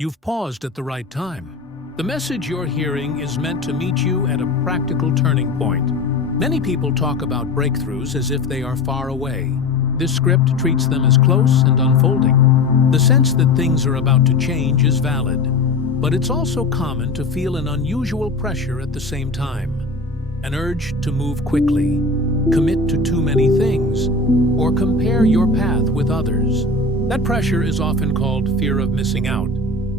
You've paused at the right time. The message you're hearing is meant to meet you at a practical turning point. Many people talk about breakthroughs as if they are far away. This script treats them as close and unfolding. The sense that things are about to change is valid, but it's also common to feel an unusual pressure at the same time. An urge to move quickly, commit to too many things, or compare your path with others. That pressure is often called fear of missing out.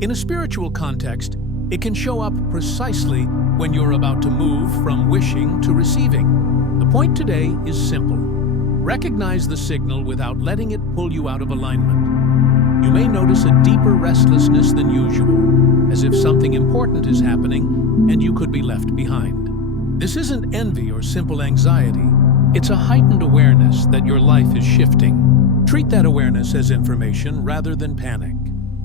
In a spiritual context, it can show up precisely when you're about to move from wishing to receiving. The point today is simple. Recognize the signal without letting it pull you out of alignment. You may notice a deeper restlessness than usual, as if something important is happening and you could be left behind. This isn't envy or simple anxiety. It's a heightened awareness that your life is shifting. Treat that awareness as information rather than panic.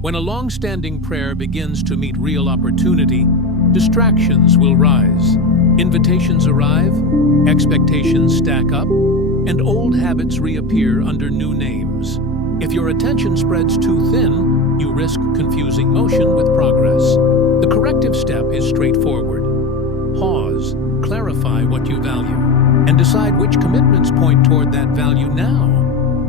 When a long-standing prayer begins to meet real opportunity, distractions will rise. Invitations arrive, expectations stack up, and old habits reappear under new names. If your attention spreads too thin, you risk confusing motion with progress. The corrective step is straightforward. Pause, clarify what you value, and decide which commitments point toward that value now.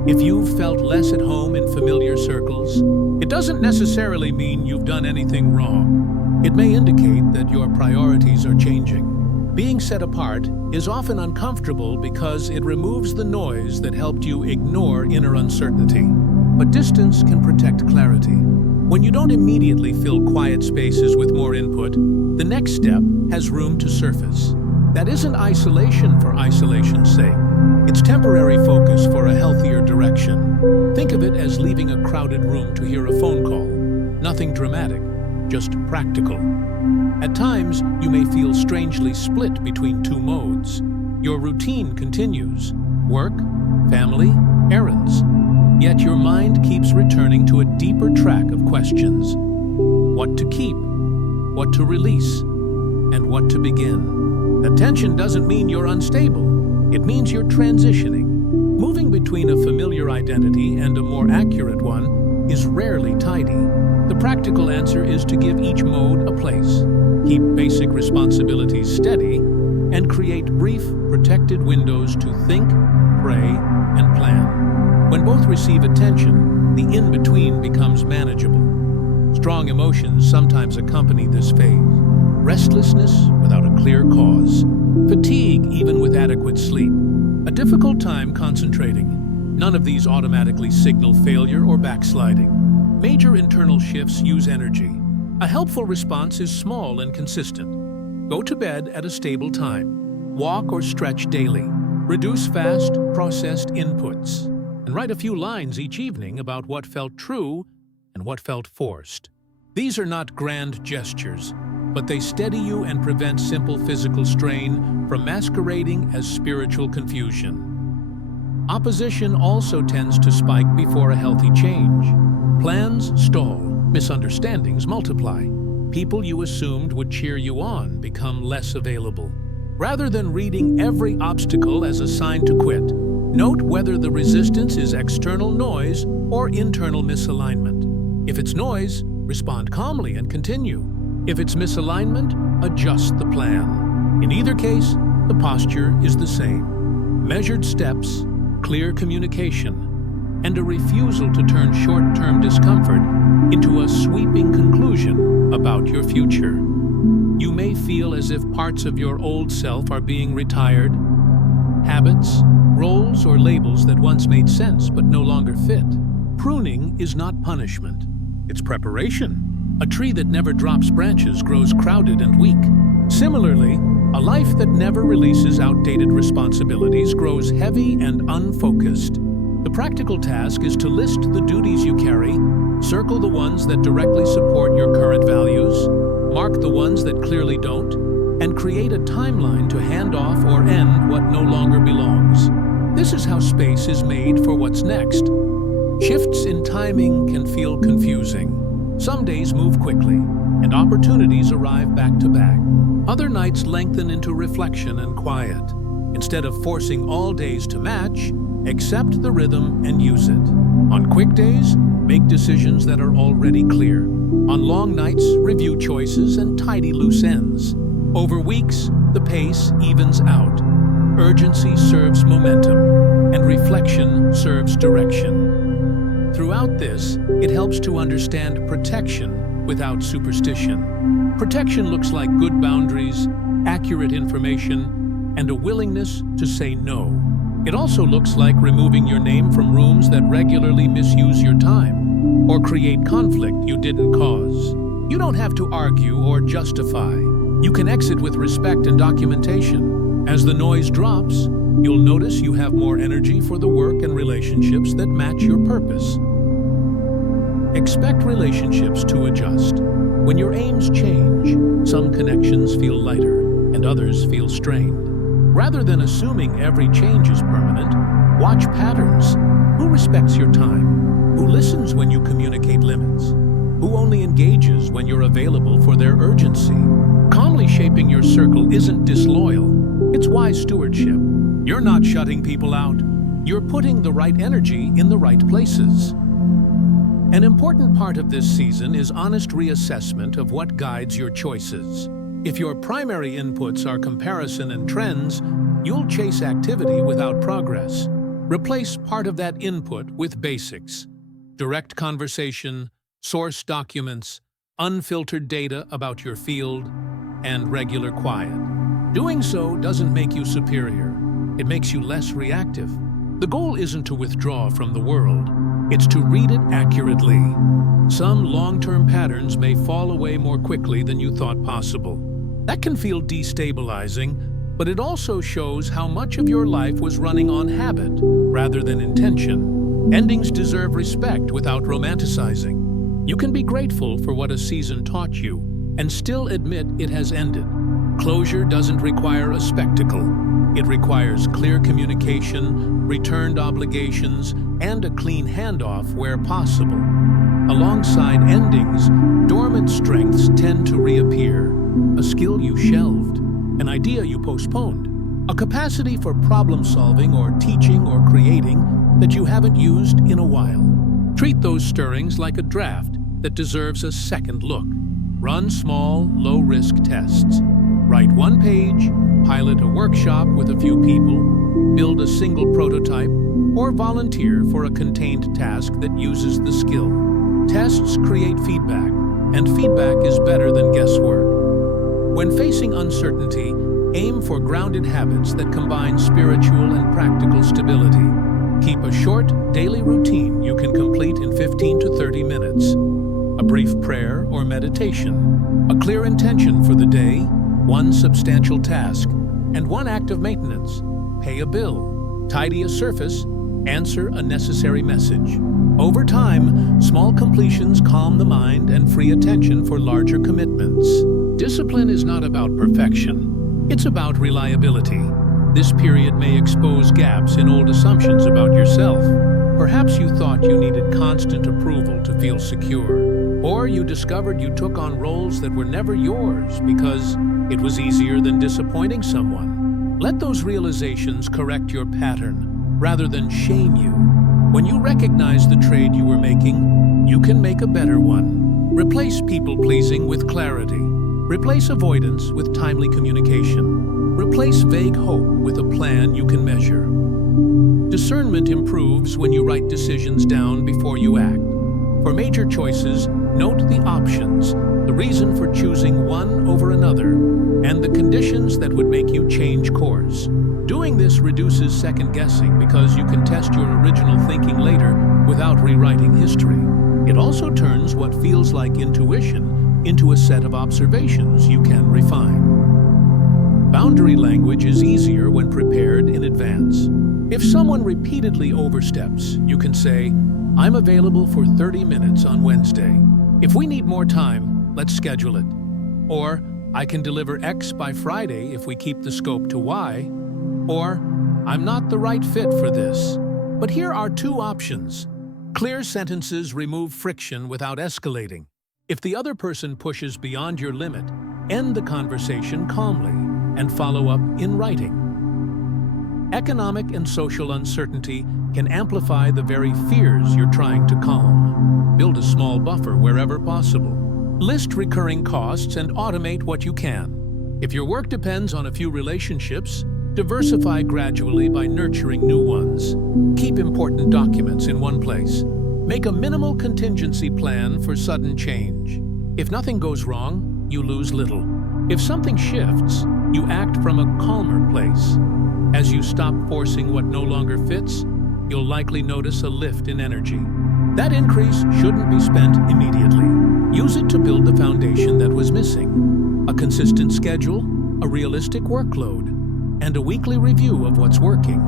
If you've felt less at home in familiar circles, it doesn't necessarily mean you've done anything wrong. It may indicate that your priorities are changing. Being set apart is often uncomfortable because it removes the noise that helped you ignore inner uncertainty. But distance can protect clarity. When you don't immediately fill quiet spaces with more input, the next step has room to surface. That isn't isolation for isolation's sake. It's temporary focus for a healthier direction. Think of it as leaving a crowded room to hear a phone call. Nothing dramatic, just practical. At times, you may feel strangely split between two modes. Your routine continues: work, family, errands. Yet your mind keeps returning to a deeper track of questions. What to keep, what to release, and what to begin. That tension doesn't mean you're unstable. It means you're transitioning. Moving between a familiar identity and a more accurate one is rarely tidy. The practical answer is to give each mode a place. Keep basic responsibilities steady and create brief, protected windows to think, pray, and plan. When both receive attention, the in-between becomes manageable. Strong emotions sometimes accompany this phase. Restlessness without a clear cause. Fatigue even with adequate sleep. A difficult time concentrating. None of these automatically signal failure or backsliding. Major internal shifts use energy. A helpful response is small and consistent. Go to bed at a stable time. Walk or stretch daily. Reduce fast, processed inputs. And write a few lines each evening about what felt true and what felt forced. These are not grand gestures, but they steady you and prevent simple physical strain from masquerading as spiritual confusion. Opposition also tends to spike before a healthy change. Plans stall, misunderstandings multiply. People you assumed would cheer you on become less available. Rather than reading every obstacle as a sign to quit, note whether the resistance is external noise or internal misalignment. If it's noise, respond calmly and continue. If it's misalignment, adjust the plan. In either case, the posture is the same. Measured steps, clear communication, and a refusal to turn short-term discomfort into a sweeping conclusion about your future. You may feel as if parts of your old self are being retired. Habits, roles, or labels that once made sense but no longer fit. Pruning is not punishment. It's preparation. A tree that never drops branches grows crowded and weak. Similarly, a life that never releases outdated responsibilities grows heavy and unfocused. The practical task is to list the duties you carry, circle the ones that directly support your current values, mark the ones that clearly don't, and create a timeline to hand off or end what no longer belongs. This is how space is made for what's next. Shifts in timing can feel confusing. Some days move quickly, and opportunities arrive back to back. Other nights lengthen into reflection and quiet. Instead of forcing all days to match, accept the rhythm and use it. On quick days, make decisions that are already clear. On long nights, review choices and tidy loose ends. Over weeks, the pace evens out. Urgency serves momentum, and reflection serves direction. Throughout this, it helps to understand protection without superstition. Protection looks like good boundaries, accurate information, and a willingness to say no. It also looks like removing your name from rooms that regularly misuse your time or create conflict you didn't cause. You don't have to argue or justify. You can exit with respect and documentation. As the noise drops, you'll notice you have more energy for the work and relationships that match your purpose. Expect relationships to adjust. When your aims change, some connections feel lighter and others feel strained. Rather than assuming every change is permanent, watch patterns. Who respects your time? Who listens when you communicate limits? Who only engages when you're available for their urgency? Calmly shaping your circle isn't disloyal. It's wise stewardship. You're not shutting people out. You're putting the right energy in the right places. An important part of this season is honest reassessment of what guides your choices. If your primary inputs are comparison and trends, you'll chase activity without progress. Replace part of that input with basics. Direct conversation, source documents, unfiltered data about your field, and regular quiet. Doing so doesn't make you superior. It makes you less reactive. The goal isn't to withdraw from the world. It's to read it accurately. Some long-term patterns may fall away more quickly than you thought possible. That can feel destabilizing, but it also shows how much of your life was running on habit rather than intention. Endings deserve respect without romanticizing. You can be grateful for what a season taught you and still admit it has ended. Closure doesn't require a spectacle. It requires clear communication, returned obligations, and a clean handoff where possible. Alongside endings, dormant strengths tend to reappear. A skill you shelved, an idea you postponed, a capacity for problem-solving or teaching or creating that you haven't used in a while. Treat those stirrings like a draft that deserves a second look. Run small, low-risk tests. Write one page, pilot a workshop with a few people, build a single prototype, or volunteer for a contained task that uses the skill. Tests create feedback, and feedback is better than guesswork. When facing uncertainty, aim for grounded habits that combine spiritual and practical stability. Keep a short, daily routine you can complete in 15 to 30 minutes. A brief prayer or meditation, a clear intention for the day, one substantial task, and one act of maintenance. Pay a bill, tidy a surface, answer a necessary message. Over time, small completions calm the mind and free attention for larger commitments. Discipline is not about perfection. It's about reliability. This period may expose gaps in old assumptions about yourself. Perhaps you thought you needed constant approval to feel secure. Or you discovered you took on roles that were never yours because it was easier than disappointing someone. Let those realizations correct your pattern rather than shame you. When you recognize the trade you were making, you can make a better one. Replace people-pleasing with clarity. Replace avoidance with timely communication. Replace vague hope with a plan you can measure. Discernment improves when you write decisions down before you act. For major choices, note the options, the reason for choosing one over another, and the conditions that would make you change course. Doing this reduces second-guessing because you can test your original thinking later without rewriting history. It also turns what feels like intuition into a set of observations you can refine. Boundary language is easier when prepared in advance. If someone repeatedly oversteps, you can say, "I'm available for 30 minutes on Wednesday. If we need more time, let's schedule it." Or, "I can deliver X by Friday if we keep the scope to Y." Or, "I'm not the right fit for this." But here are two options. Clear sentences remove friction without escalating. If the other person pushes beyond your limit, end the conversation calmly and follow up in writing. Economic and social uncertainty can amplify the very fears you're trying to calm. Build a small buffer wherever possible. List recurring costs and automate what you can. If your work depends on a few relationships, diversify gradually by nurturing new ones. Keep important documents in one place. Make a minimal contingency plan for sudden change. If nothing goes wrong, you lose little. If something shifts, you act from a calmer place. As you stop forcing what no longer fits, you'll likely notice a lift in energy. That increase shouldn't be spent immediately. Use it to build the foundation that was missing. A consistent schedule, a realistic workload, and a weekly review of what's working.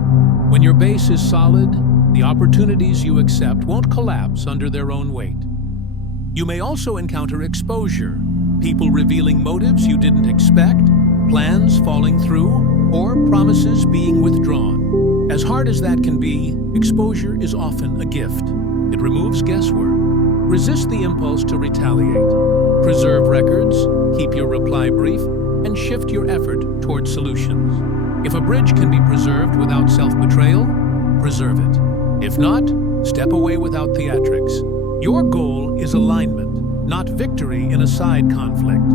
When your base is solid, the opportunities you accept won't collapse under their own weight. You may also encounter exposure, people revealing motives you didn't expect, plans falling through, or promises being withdrawn. As hard as that can be, exposure is often a gift. It removes guesswork. Resist the impulse to retaliate. Preserve records, keep your reply brief, and shift your effort toward solutions. If a bridge can be preserved without self-betrayal, preserve it. If not, step away without theatrics. Your goal is alignment, not victory in a side conflict.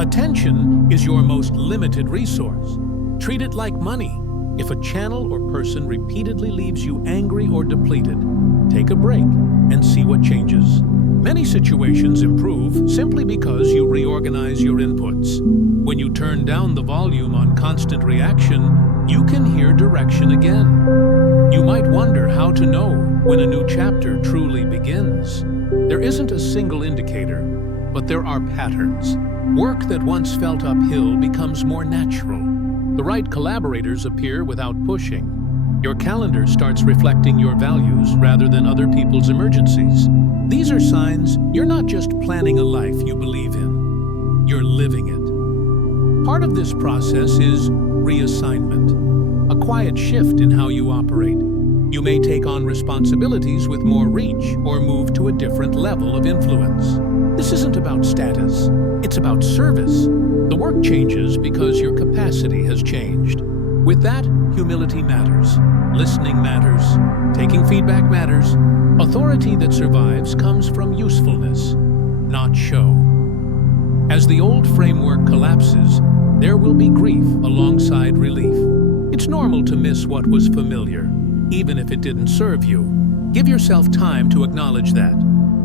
Attention is your most limited resource. Treat it like money. If a channel or person repeatedly leaves you angry or depleted, take a break and see what changes. Many situations improve simply because you reorganize your inputs. When you turn down the volume on constant reaction, you can hear direction again. You might wonder how to know when a new chapter truly begins. There isn't a single indicator, but there are patterns. Work that once felt uphill becomes more natural. The right collaborators appear without pushing. Your calendar starts reflecting your values rather than other people's emergencies. These are signs you're not just planning a life you believe in, you're living it. Part of this process is reassignment, a quiet shift in how you operate. You may take on responsibilities with more reach or move to a different level of influence. This isn't about status, it's about service. The work changes because your capacity has changed. With that, humility matters, listening matters, taking feedback matters. Authority that survives comes from usefulness, not show. As the old framework collapses, there will be grief alongside relief. It's normal to miss what was familiar, even if it didn't serve you. Give yourself time to acknowledge that.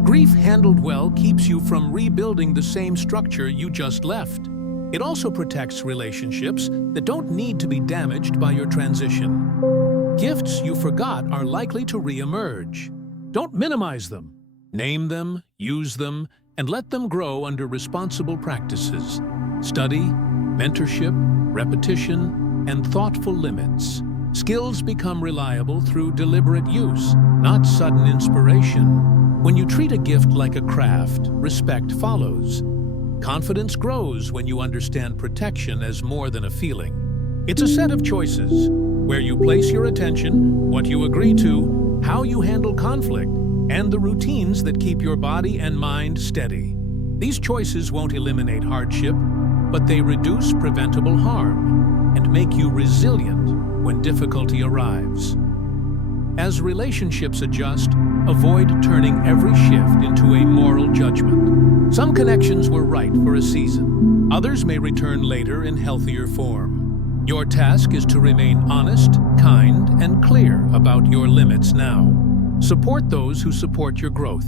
Grief handled well keeps you from rebuilding the same structure you just left. It also protects relationships that don't need to be damaged by your transition. Gifts you forgot are likely to re-emerge. Don't minimize them. Name them, use them, and let them grow under responsible practices. Study, mentorship, repetition, and thoughtful limits. Skills become reliable through deliberate use, not sudden inspiration. When you treat a gift like a craft, respect follows. Confidence grows when you understand protection as more than a feeling. It's a set of choices, where you place your attention, what you agree to, how you handle conflict, and the routines that keep your body and mind steady. These choices won't eliminate hardship, but they reduce preventable harm and make you resilient when difficulty arrives. As relationships adjust, avoid turning every shift into a moral judgment. Some connections were right for a season. Others may return later in healthier form. Your task is to remain honest, kind, and clear about your limits now. Support those who support your growth.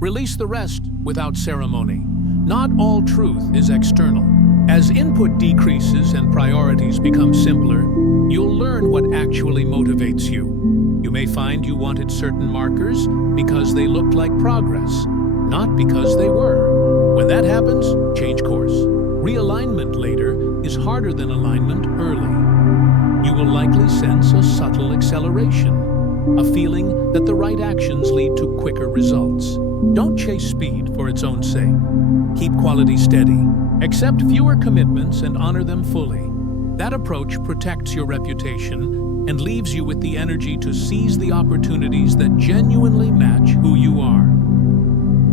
Release the rest without ceremony. Not all truth is external. As input decreases and priorities become simpler, you'll learn what actually motivates you. You may find you wanted certain markers because they looked like progress, not because they were. When that happens, change course. Realignment later is harder than alignment early. You will likely sense a subtle acceleration, a feeling that the right actions lead to quicker results. Don't chase speed for its own sake. Keep quality steady. Accept fewer commitments and honor them fully. That approach protects your reputation and leaves you with the energy to seize the opportunities that genuinely match who you are.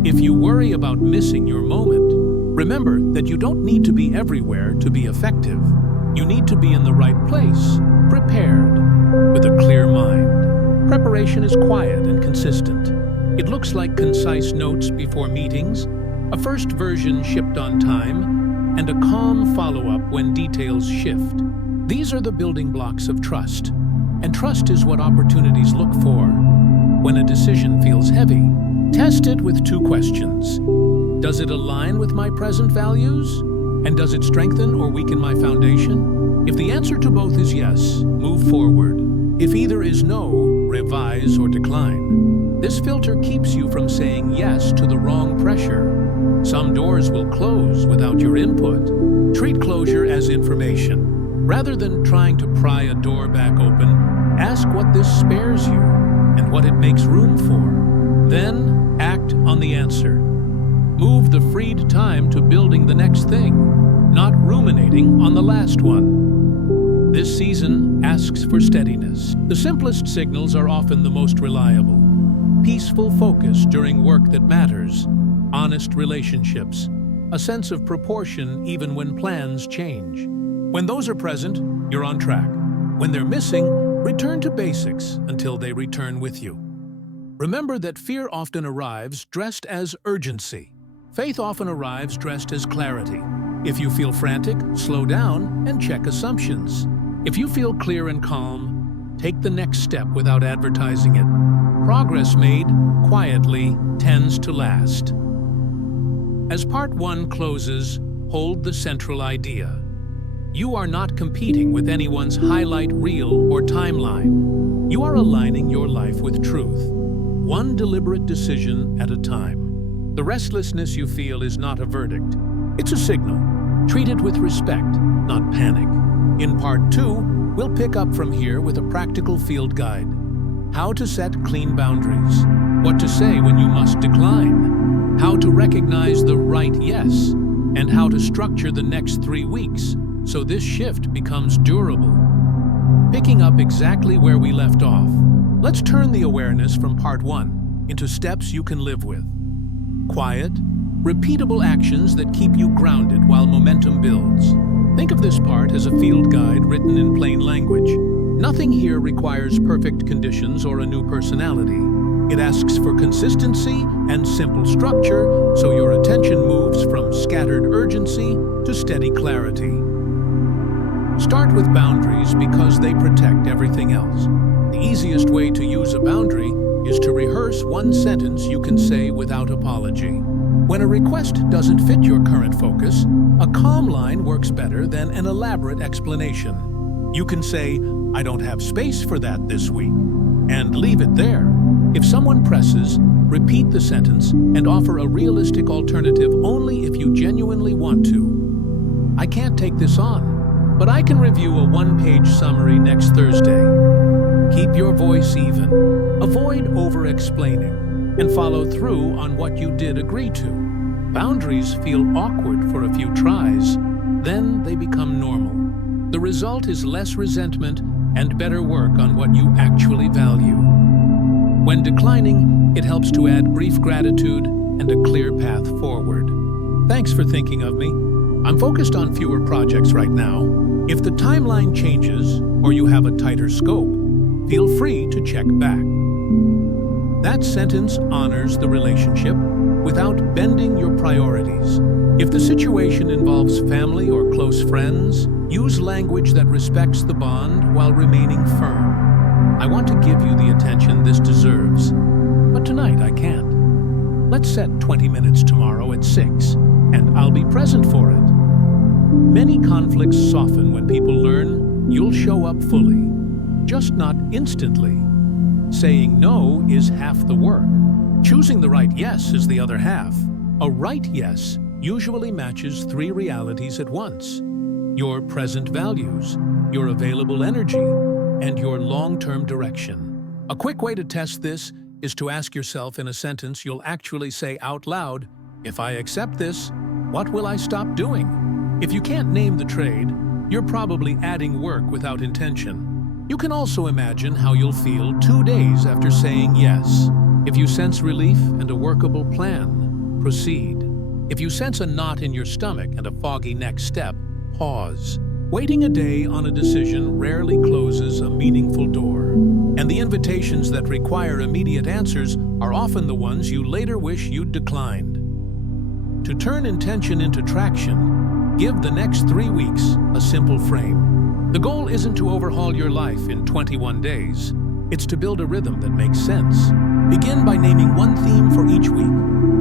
If you worry about missing your moment, remember that you don't need to be everywhere to be effective. You need to be in the right place, prepared, with a clear mind. Preparation is quiet and consistent. It looks like concise notes before meetings, a first version shipped on time, and a calm follow-up when details shift. These are the building blocks of trust, and trust is what opportunities look for. When a decision feels heavy, test it with two questions. Does it align with my present values? And does it strengthen or weaken my foundation? If the answer to both is yes, move forward. If either is no, revise or decline. This filter keeps you from saying yes to the wrong pressure. Some doors will close without your input. Treat closure as information. Rather than trying to pry a door back open, ask what this spares you and what it makes room for. Then, act on the answer. Move the freed time to building the next thing, not ruminating on the last one. This season asks for steadiness. The simplest signals are often the most reliable. Peaceful focus during work that matters, honest relationships, a sense of proportion even when plans change. When those are present, you're on track. When they're missing, return to basics until they return with you. Remember that fear often arrives dressed as urgency. Faith often arrives dressed as clarity. If you feel frantic, slow down and check assumptions. If you feel clear and calm, take the next step without advertising it. Progress made quietly tends to last. As part 1 closes, hold the central idea. You are not competing with anyone's highlight reel or timeline. You are aligning your life with truth, one deliberate decision at a time. The restlessness you feel is not a verdict. It's a signal. Treat it with respect, not panic. In part 2, we'll pick up from here with a practical field guide. How to set clean boundaries. What to say when you must decline. How to recognize the right yes. And how to structure the next 3 weeks so this shift becomes durable. Picking up exactly where we left off, let's turn the awareness from part 1 into steps you can live with. Quiet, repeatable actions that keep you grounded while momentum builds. Think of this part as a field guide written in plain language. Nothing here requires perfect conditions or a new personality. It asks for consistency and simple structure so your attention moves from scattered urgency to steady clarity. Start with boundaries because they protect everything else. The easiest way to use a boundary is to rehearse one sentence you can say without apology. When a request doesn't fit your current focus, a calm line works better than an elaborate explanation. You can say, "I don't have space for that this week," and leave it there. If someone presses, repeat the sentence and offer a realistic alternative only if you genuinely want to. "I can't take this on, but I can review a one-page summary next Thursday." Keep your voice even. Avoid over-explaining and follow through on what you did agree to. Boundaries feel awkward for a few tries, then they become normal. The result is less resentment and better work on what you actually value. When declining, it helps to add brief gratitude and a clear path forward. Thanks for thinking of me. I'm focused on fewer projects right now. If the timeline changes or you have a tighter scope, feel free to check back. That sentence honors the relationship without bending your priorities. If the situation involves family or close friends, use language that respects the bond while remaining firm. "I want to give you the attention this deserves, but tonight I can't. Let's set 20 minutes tomorrow at 6, and I'll be present for it." Many conflicts soften when people learn you'll show up fully, just not instantly. Saying no is half the work. Choosing the right yes is the other half. A right yes usually matches 3 realities at once: your present values, your available energy, and your long-term direction. A quick way to test this is to ask yourself in a sentence you'll actually say out loud, "If I accept this, what will I stop doing?" If you can't name the trade, you're probably adding work without intention. You can also imagine how you'll feel 2 days after saying yes. If you sense relief and a workable plan, proceed. If you sense a knot in your stomach and a foggy next step, pause. Waiting a day on a decision rarely closes a meaningful door. And the invitations that require immediate answers are often the ones you later wish you'd declined. To turn intention into traction, give the next 3 weeks a simple frame. The goal isn't to overhaul your life in 21 days. It's to build a rhythm that makes sense. Begin by naming one theme for each week.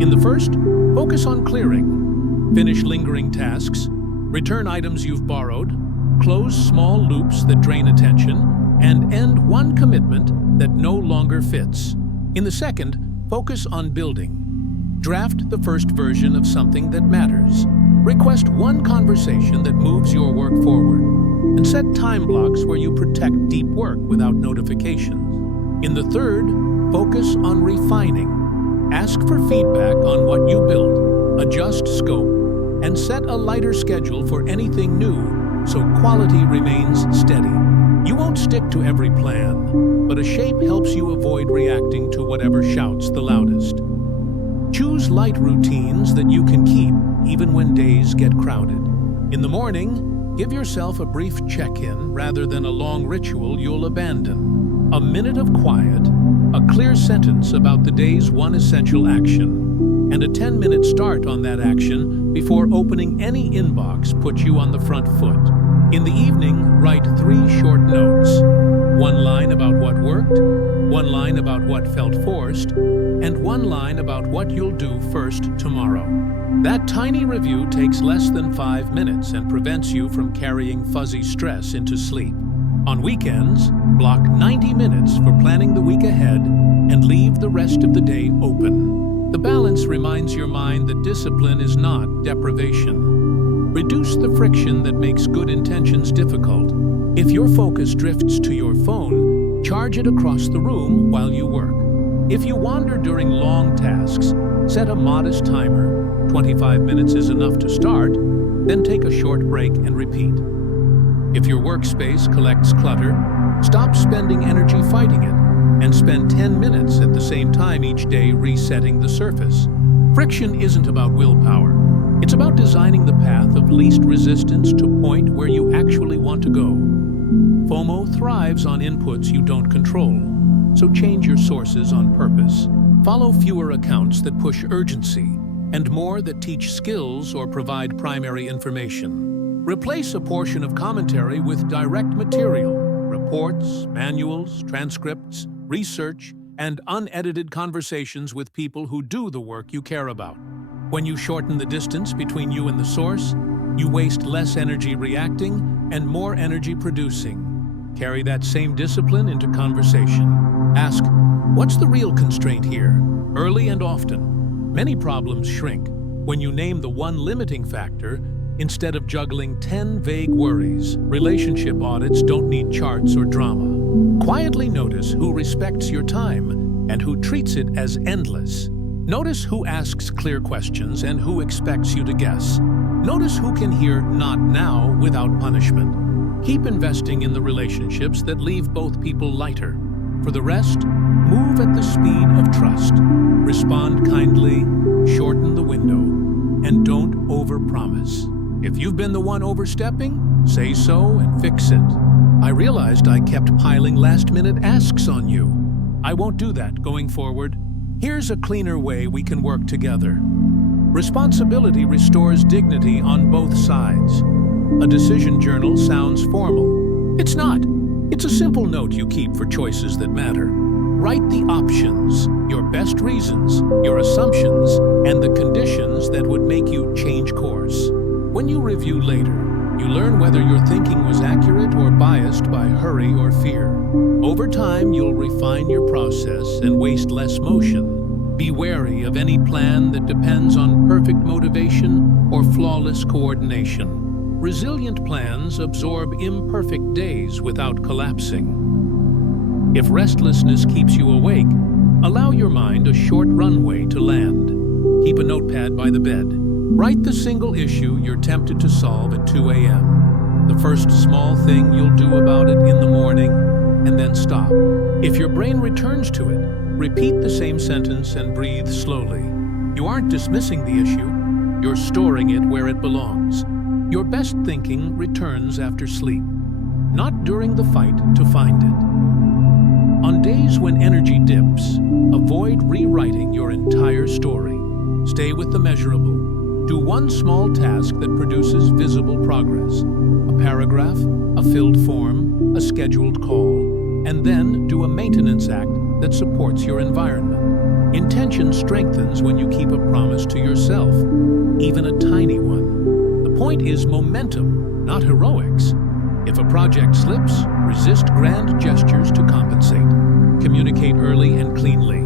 In the first, focus on clearing. Finish lingering tasks, return items you've borrowed, close small loops that drain attention, and end one commitment that no longer fits. In the second, focus on building. Draft the first version of something that matters. Request one conversation that moves your work forward. And set time blocks where you protect deep work without notifications. In the third, focus on refining. Ask for feedback on what you built, adjust scope, and set a lighter schedule for anything new so quality remains steady. You won't stick to every plan, but a shape helps you avoid reacting to whatever shouts the loudest. Choose light routines that you can keep even when days get crowded. In the morning, give yourself a brief check-in rather than a long ritual you'll abandon. A minute of quiet, a clear sentence about the day's one essential action, and a 10-minute start on that action before opening any inbox puts you on the front foot. In the evening, write 3 short notes. 1 line about what worked, 1 line about what felt forced, and 1 line about what you'll do first tomorrow. That tiny review takes less than 5 minutes and prevents you from carrying fuzzy stress into sleep. On weekends, block 90 minutes for planning the week ahead and leave the rest of the day open. The balance reminds your mind that discipline is not deprivation. Reduce the friction that makes good intentions difficult. If your focus drifts to your phone, charge it across the room while you work. If you wander during long tasks, set a modest timer. 25 minutes is enough to start, then take a short break and repeat. If your workspace collects clutter, stop spending energy fighting it and spend 10 minutes at the same time each day resetting the surface. Friction isn't about willpower. It's about designing the path of least resistance to point where you actually want to go. Fomo thrives on inputs you don't control, so change your sources on purpose. Follow fewer accounts that push urgency and more that teach skills or provide primary information. Replace a portion of commentary with direct material, reports, manuals, transcripts, research, and unedited conversations with people who do the work you care about. When you shorten the distance between you and the source, you waste less energy reacting and more energy producing. Carry that same discipline into conversation. Ask, what's the real constraint here? Early and often. Many problems shrink when you name the one limiting factor instead of juggling 10 vague worries. Relationship audits don't need charts or drama. Quietly notice who respects your time and who treats it as endless. Notice who asks clear questions and who expects you to guess. Notice who can hear "not now" without punishment. Keep investing in the relationships that leave both people lighter. For the rest, move at the speed of trust. Respond kindly, shorten the window, and don't overpromise. If you've been the one overstepping, say so and fix it. I realized I kept piling last-minute asks on you. I won't do that going forward. Here's a cleaner way we can work together. Responsibility restores dignity on both sides. A decision journal sounds formal. It's not. It's a simple note you keep for choices that matter. Write the options, your best reasons, your assumptions, and the conditions that would make you change course. When you review later, you learn whether your thinking was accurate or biased by hurry or fear. Over time, you'll refine your process and waste less motion. Be wary of any plan that depends on perfect motivation or flawless coordination. Resilient plans absorb imperfect days without collapsing. If restlessness keeps you awake, allow your mind a short runway to land. Keep a notepad by the bed. Write the single issue you're tempted to solve at 2 a.m. The first small thing you'll do about it in the morning, and then stop. If your brain returns to it, repeat the same sentence and breathe slowly. You aren't dismissing the issue, you're storing it where it belongs. Your best thinking returns after sleep, not during the fight to find it. On days when energy dips, avoid rewriting your entire story. Stay with the measurable. Do one small task that produces visible progress. A paragraph, a filled form, a scheduled call, and then do a maintenance act that supports your environment. Intention strengthens when you keep a promise to yourself, even a tiny one. The point is momentum, not heroics. If a project slips, resist grand gestures to compensate. Communicate early and cleanly.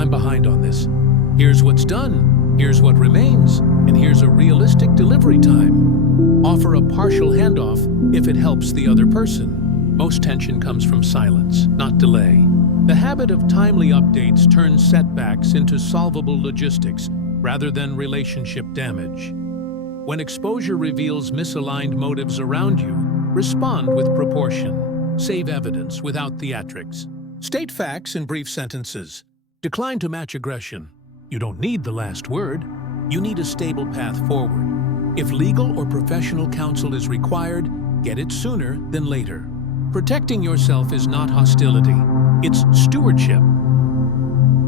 I'm behind on this. Here's what's done, here's what remains, and here's a realistic delivery time. Offer a partial handoff if it helps the other person. Most tension comes from silence, not delay. The habit of timely updates turns setbacks into solvable logistics rather than relationship damage. When exposure reveals misaligned motives around you, respond with proportion. Save evidence without theatrics. State facts in brief sentences. Decline to match aggression. You don't need the last word. You need a stable path forward. If legal or professional counsel is required, get it sooner than later. Protecting yourself is not hostility. It's stewardship.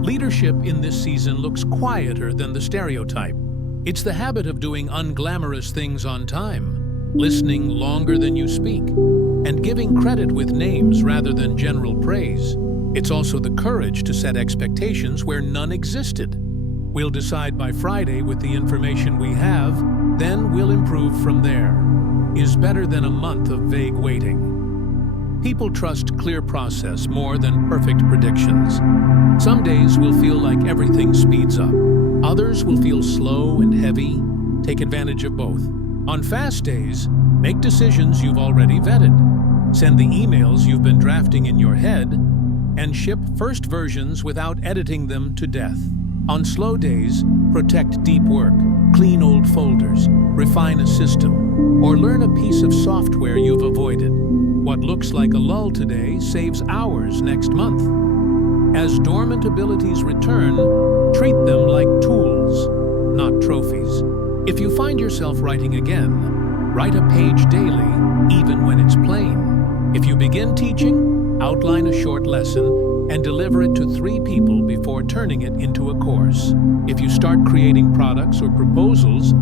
Leadership in this season looks quieter than the stereotype. It's the habit of doing unglamorous things on time, listening longer than you speak, and giving credit with names rather than general praise. It's also the courage to set expectations where none existed. We'll decide by Friday with the information we have, then we'll improve from there. Is better than a month of vague waiting. People trust clear process more than perfect predictions. Some days will feel like everything speeds up. Others will feel slow and heavy. Take advantage of both. On fast days, make decisions you've already vetted. Send the emails you've been drafting in your head, and ship first versions without editing them to death. On slow days, protect deep work, clean old folders, refine a system, or learn a piece of software you've avoided. What looks like a lull today saves hours next month. As dormant abilities return, treat them like tools, not trophies. If you find yourself writing again, write a page daily, even when it's plain. If you begin teaching, outline a short lesson and deliver it to 3 people before turning it into a course. If you start creating products or proposals,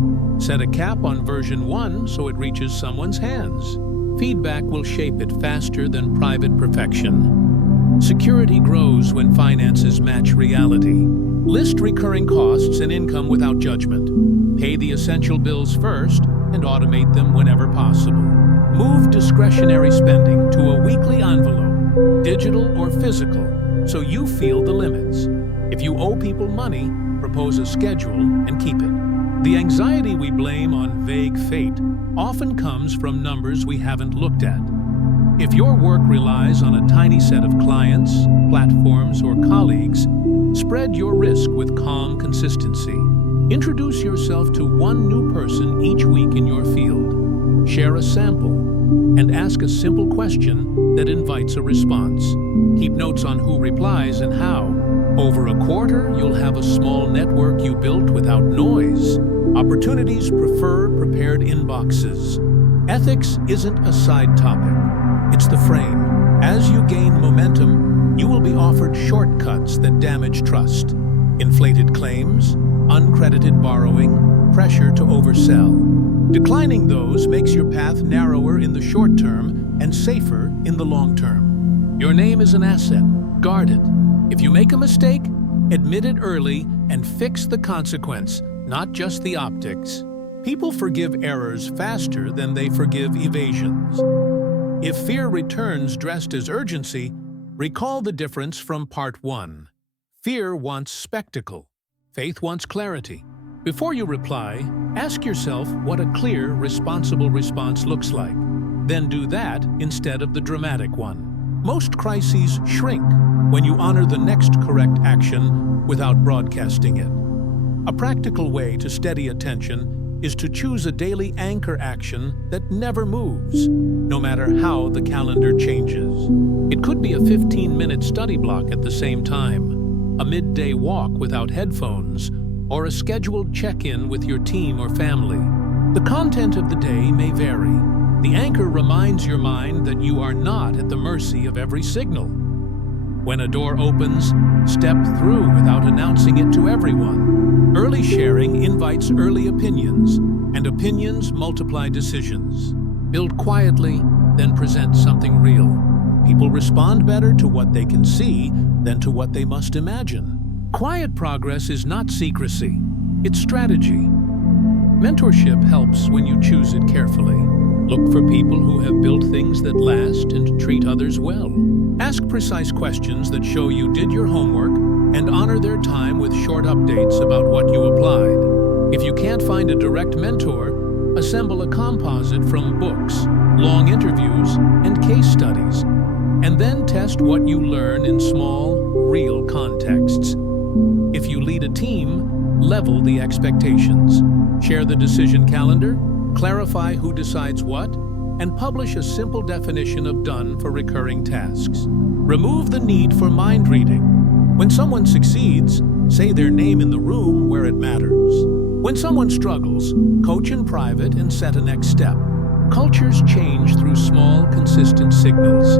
set a cap on version 1 so it reaches someone's hands. Feedback will shape it faster than private perfection. Security grows when finances match reality. List recurring costs and income without judgment. Pay the essential bills first and automate them whenever possible. Move discretionary spending to a weekly envelope, digital or physical, so you feel the limits. If you owe people money, propose a schedule and keep it. The anxiety we blame on vague fate often comes from numbers we haven't looked at. If your work relies on a tiny set of clients, platforms, or colleagues, spread your risk with calm consistency. Introduce yourself to one new person each week in your field. Share a sample and ask a simple question that invites a response. Keep notes on who replies and how. Over a quarter, you'll have a small network you built without noise. Opportunities prefer prepared inboxes. Ethics isn't a side topic. It's the frame. As you gain momentum, you will be offered shortcuts that damage trust. Inflated claims, uncredited borrowing, pressure to oversell. Declining those makes your path narrower in the short term and safer in the long term. Your name is an asset. Guard it. If you make a mistake, admit it early and fix the consequence, not just the optics. People forgive errors faster than they forgive evasions. If fear returns dressed as urgency, recall the difference from part 1. Fear wants spectacle. Faith wants clarity. Before you reply, ask yourself what a clear, responsible response looks like. Then do that instead of the dramatic one. Most crises shrink when you honor the next correct action without broadcasting it. A practical way to steady attention is to choose a daily anchor action that never moves, no matter how the calendar changes. It could be a 15-minute study block at the same time, a midday walk without headphones, or a scheduled check-in with your team or family. The content of the day may vary. The anchor reminds your mind that you are not at the mercy of every signal. When a door opens, step through without announcing it to everyone. Early sharing invites early opinions, and opinions multiply decisions. Build quietly, then present something real. People respond better to what they can see than to what they must imagine. Quiet progress is not secrecy, it's strategy. Mentorship helps when you choose it carefully. Look for people who have built things that last and treat others well. Ask precise questions that show you did your homework and honor their time with short updates about what you applied. If you can't find a direct mentor, assemble a composite from books, long interviews, and case studies, and then test what you learn in small, real contexts. If you lead a team, level the expectations. Share the decision calendar, clarify who decides what, and publish a simple definition of done for recurring tasks. Remove the need for mind reading. When someone succeeds, say their name in the room where it matters. When someone struggles, coach in private and set a next step. Cultures change through small, consistent signals.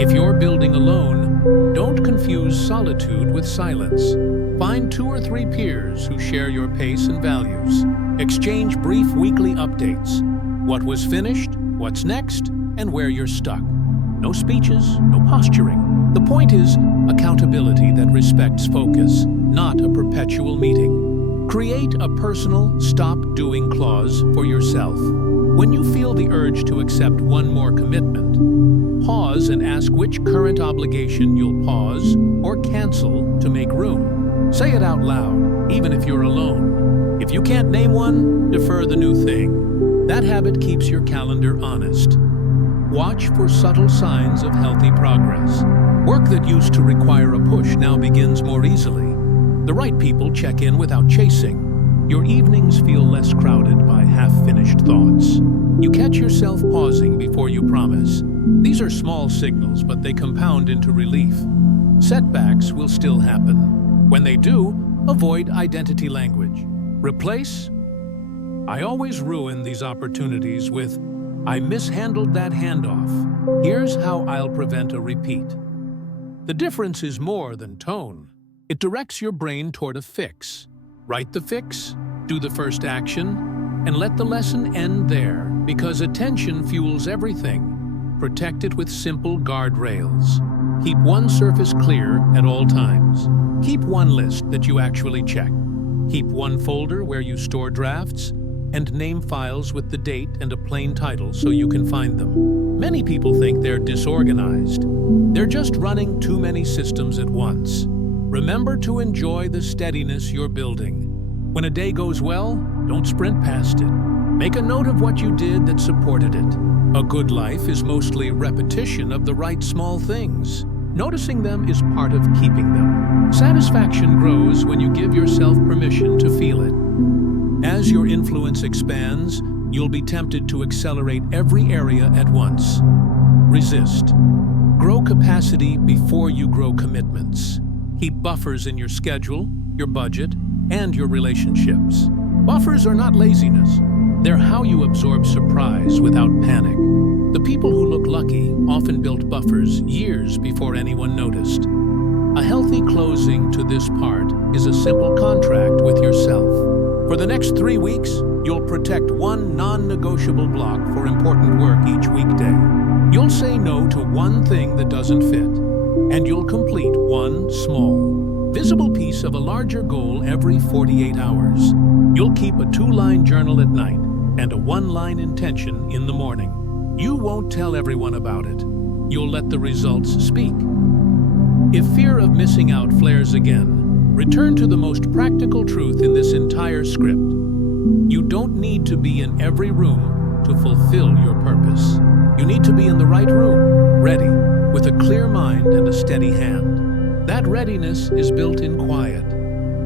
If you're building alone, don't confuse solitude with silence. Find 2 or 3 peers who share your pace and values. Exchange brief weekly updates. What was finished, what's next, and where you're stuck. No speeches, no posturing. The point is accountability that respects focus, not a perpetual meeting. Create a personal stop doing clause for yourself. When you feel the urge to accept one more commitment, pause and ask which current obligation you'll pause or cancel to make room. Say it out loud, even if you're alone. If you can't name one, defer the new thing. That habit keeps your calendar honest. Watch for subtle signs of healthy progress. Work that used to require a push now begins more easily. The right people check in without chasing. Your evenings feel less crowded by half-finished thoughts. You catch yourself pausing before you promise. These are small signals, but they compound into relief. Setbacks will still happen. When they do, avoid identity language. Replace, "I always ruin these opportunities" with, "I mishandled that handoff. Here's how I'll prevent a repeat." The difference is more than tone. It directs your brain toward a fix. Write the fix, do the first action, and let the lesson end there, because attention fuels everything. Protect it with simple guardrails. Keep one surface clear at all times. Keep one list that you actually check. Keep one folder where you store drafts, and name files with the date and a plain title so you can find them. Many people think they're disorganized. They're just running too many systems at once. Remember to enjoy the steadiness you're building. When a day goes well, don't sprint past it. Make a note of what you did that supported it. A good life is mostly repetition of the right small things. Noticing them is part of keeping them. Satisfaction grows when you give yourself permission to feel it. As your influence expands, you'll be tempted to accelerate every area at once. Resist. Grow capacity before you grow commitments. Keep buffers in your schedule, your budget, and your relationships. Buffers are not laziness. They're how you absorb surprise without panic. The people who look lucky often built buffers years before anyone noticed. A healthy closing to this part is a simple contract with yourself. For the next 3 weeks, you'll protect one non-negotiable block for important work each weekday. You'll say no to one thing that doesn't fit, and you'll complete one small, visible piece of a larger goal every 48 hours. You'll keep a 2-line journal at night and a 1-line intention in the morning. You won't tell everyone about it. You'll let the results speak. If fear of missing out flares again, return to the most practical truth in this entire script. You don't need to be in every room to fulfill your purpose. You need to be in the right room, ready, with a clear mind and a steady hand. That readiness is built in quiet,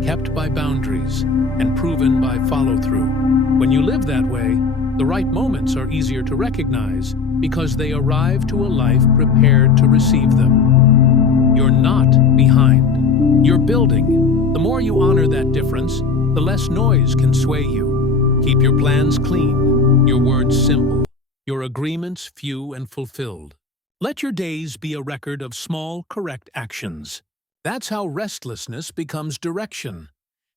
kept by boundaries, and proven by follow-through. When you live that way, the right moments are easier to recognize because they arrive to a life prepared to receive them. You're not behind. You're building. The more you honor that difference, the less noise can sway you. Keep your plans clean, your words simple, your agreements few and fulfilled. Let your days be a record of small, correct actions. That's how restlessness becomes direction,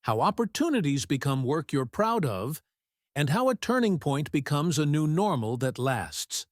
how opportunities become work you're proud of, and how a turning point becomes a new normal that lasts.